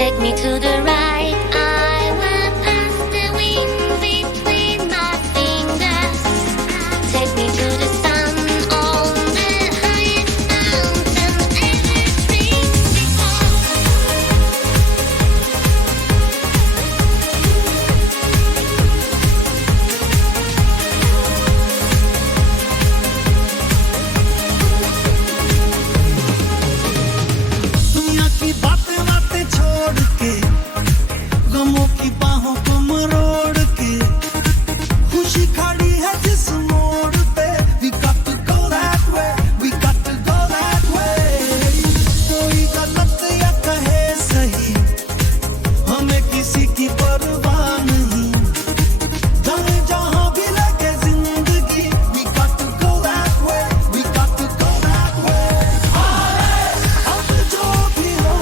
Take me to the right. I will pass the wind between my fingers. Take me to the sun on the highest mountain ever dreamed before. दुनिया की बातें बातें छोड़ के, गमों की बाहों को मरोड़ के, खुशी खड़ी है जिस मोड़ पे, we got to go that way, we got to go that way. कोई गलत या कहे सही, हमें किसी की परवाह नहीं, जाने जहां भी लगे जिंदगी, we got to go that way, we got to go that way. अब जो भी हो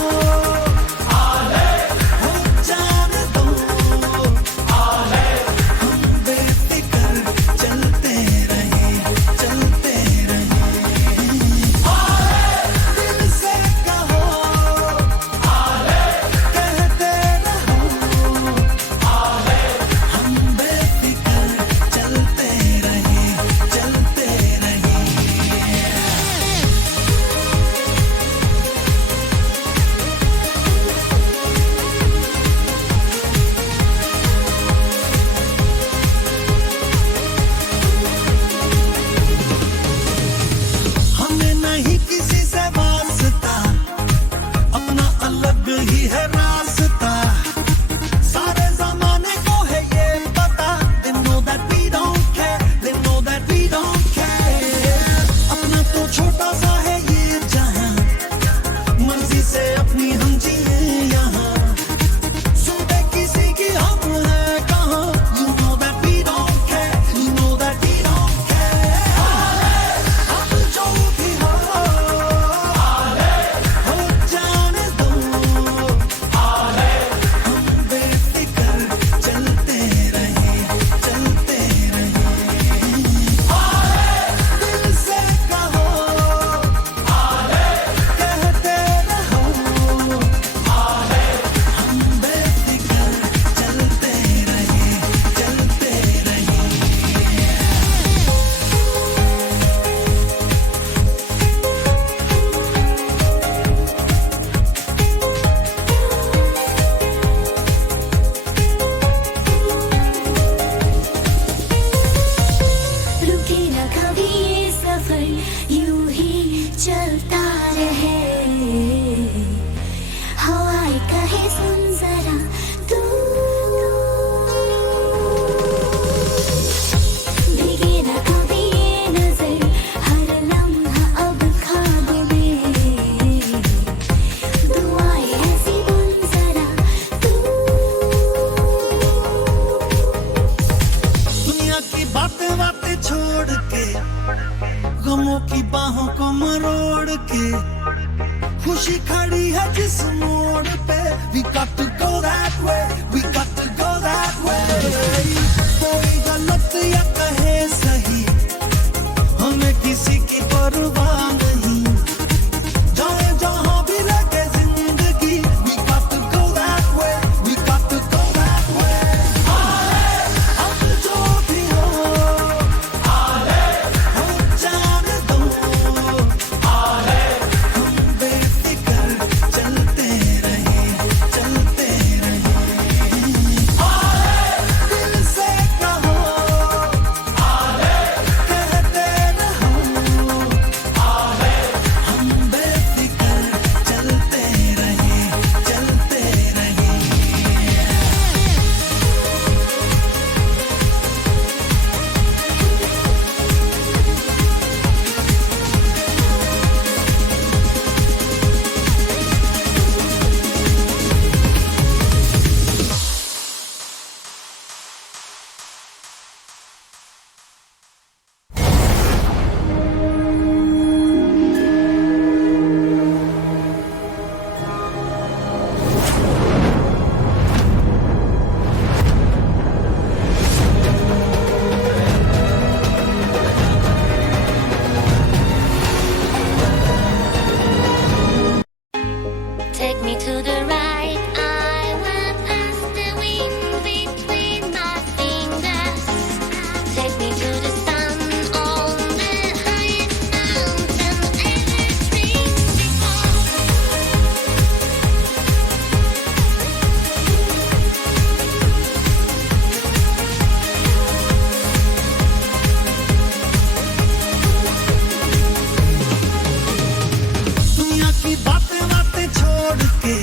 जाने दो, हम बेफिक्र चलते रहे, चलते रहे। दिल से कहो, कहते रहो, हम बेफिक्र चलते रहे, चलते रहे। हमें नहीं किसी से वास्ता, अपना अलग ही है रास्ता, सारे जमाने को है ये पता, they know that we don't care, they know that we don't care. अपना तो छोटा सा है ये जहां, मर्जी से अपनी हम जिए यहाँ, सुनते किसी की हम है कहाँ, you know that we don't care, you know that we don't care. अब जो भी हो जाने दो, हम बेफिक्र चलते रहे, चलते रहे। दिल से कहो, कहते रहो, हम बेफिक्र चलते रहे, चलते रहे। रुके न कभी ये सफर, यूं ही चलता रहे। हवाएं कहे सुन जरा तू, भीगे न कभी ये नजर, हर लम्हा अब ख्वाब में। दुआएं ऐसी बुन जरा तू। दुनिया की बातें बातें छोड़ के, गमों की बाहों को मरोड़ के, खुशी खड़ी है जिस मोड़ पे, we got to go that way, we got to go that way. कोई गलत या कहे सही, हमें किसी की परवाह नहीं, जाने जहां भी लगे जिंदगी, we got to go that way, we got to go that way. अब जो भी हो जाने दो, हम बेफिक्र चलते रहे, चलते रहे। दिल से कहो, कहते रहो, हम बेफिक्र चलते रहे, चलते रहे। Take me to the right. के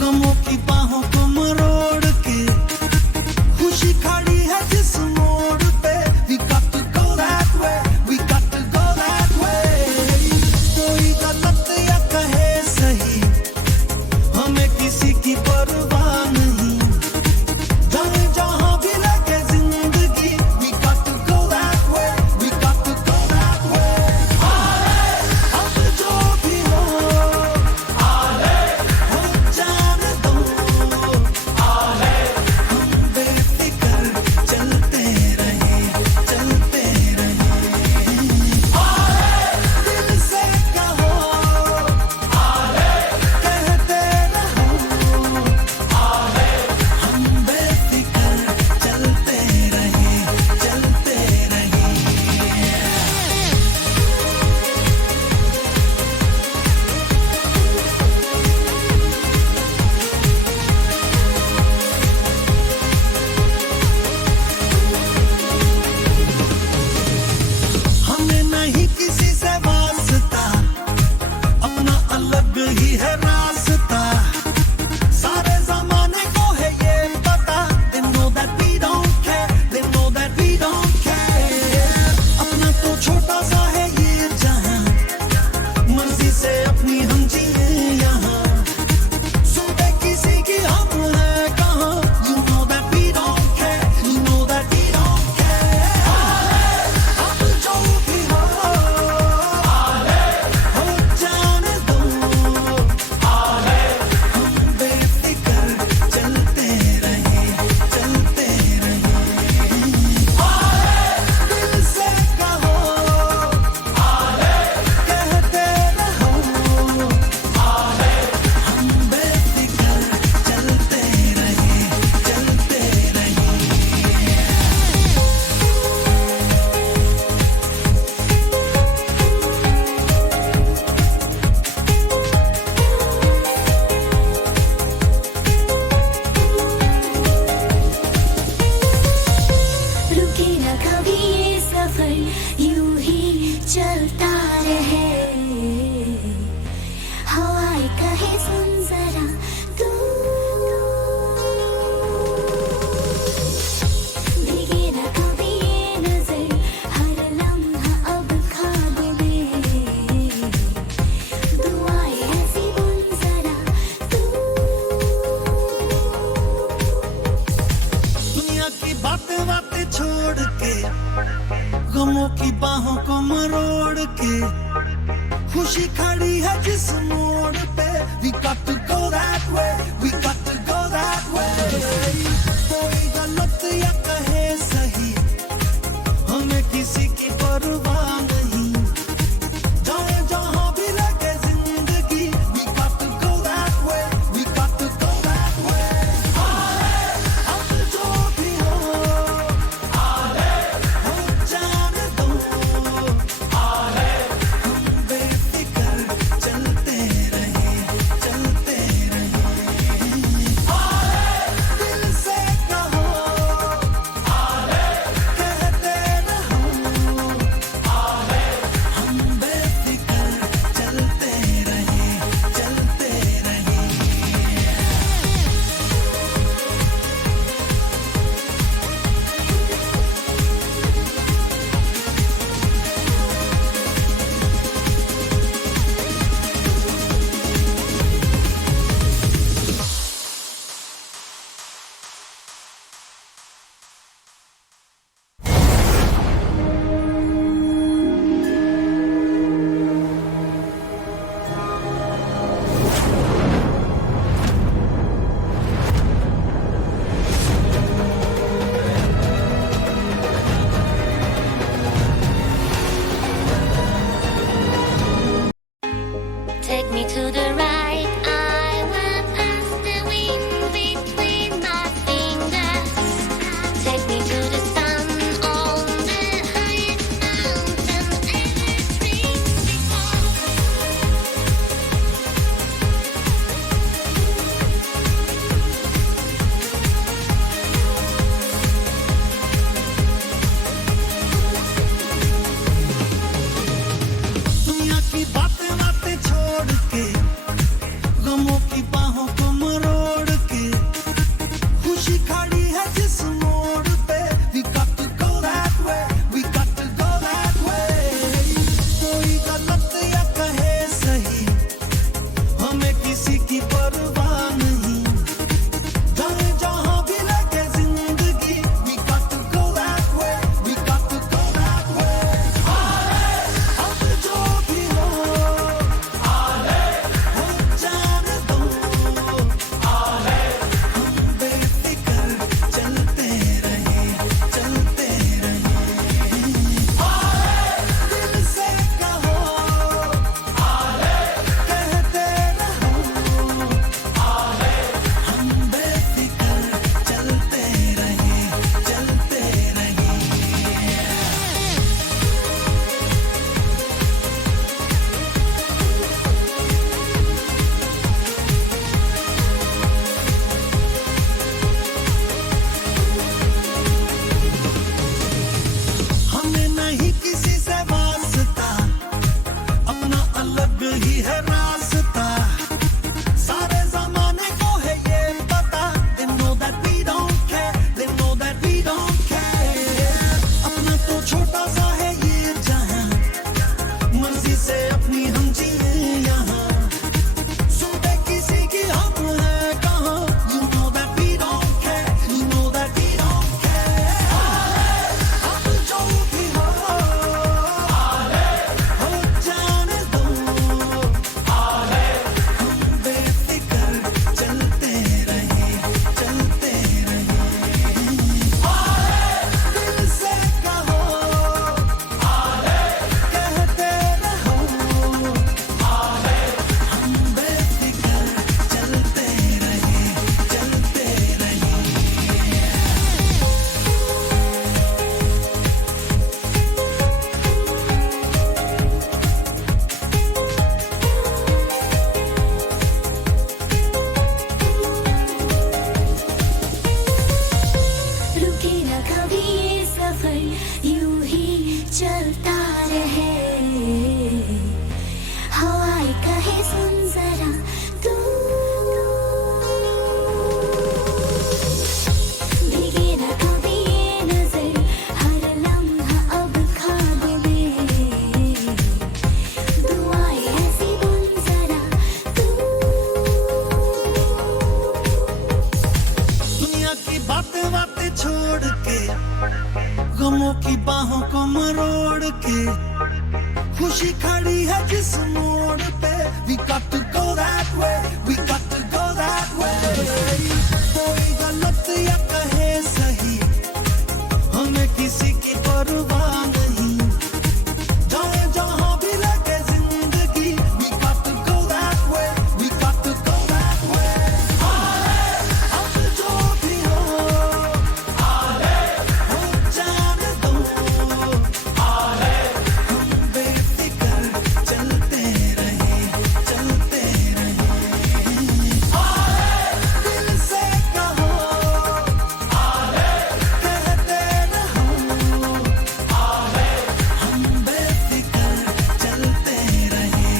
गमों की बाहों को मरोड़ के खुशी खड़ी है जिस मोड़ पे we got to go that way we got to go that way कोई गलत या कहे सही हमें किसी की परवाह नहीं जाने जहां भी लगे जिंदगी we got to go that way we got to go that way अब जो भी हो जाने दो हम बेफिक्र चलते रहे दिल से कहो कहते रहो हम बेफिक्र चलते रहे हमें नहीं किसी से वास्ता अपना अलग ही है रास्ता सारे जमाने को है ये पता they know that we don't care they know that we don't care अपना तो छोटा सा है ये जहां मर्जी से अपनी हम जिए यहाँ सुनते किसी की हम है कहाँ you know that we don't care you know that we don't care अब जो भी हो जाने दो हम बेफिक्र चलते रहे दिल से कहो कहते रहो हम बेफिक्र चलते रहे रुके न कभी ये सफर यूं ही चलता रहे हवाएं कहे सुन जरा तू भीगे न कभी ये नजर हर लम्हा अब ख्वाब में दुआएं ऐसी बुन जरा तू दुनिया की बातें छोड़ के गमों की बाहों को मरोड़ के खुशी खड़ी है जिस मोड़ पे we got to go that way we got to go that way कोई गलत या कहे सही हमें किसी की परवाह नहीं जाने जहां भी लगे जिंदगी we got to go that way we got to go that way अब जो भी हो जाने दो हम बेफिक्र चलते मरोड़ के खुशी खड़ी है जिस मोड़ पे we got to go that way we got to go that way कोई गलत या कहे सही हमें किसी की परवाह नहीं जाए जहां भी लगे जिंदगी we got to go that way we got to go that way अब जो भी हो जाने दो हम बेफिक्र चलते रहे दिल से कहो कहते रहो हम बेफिक्र चलते रहे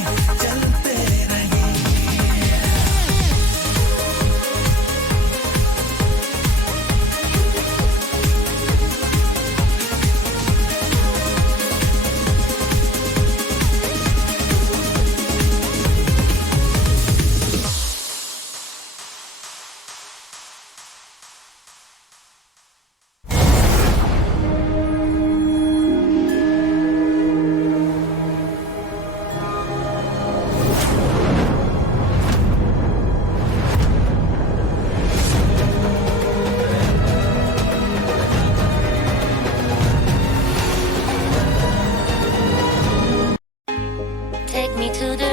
Take me to the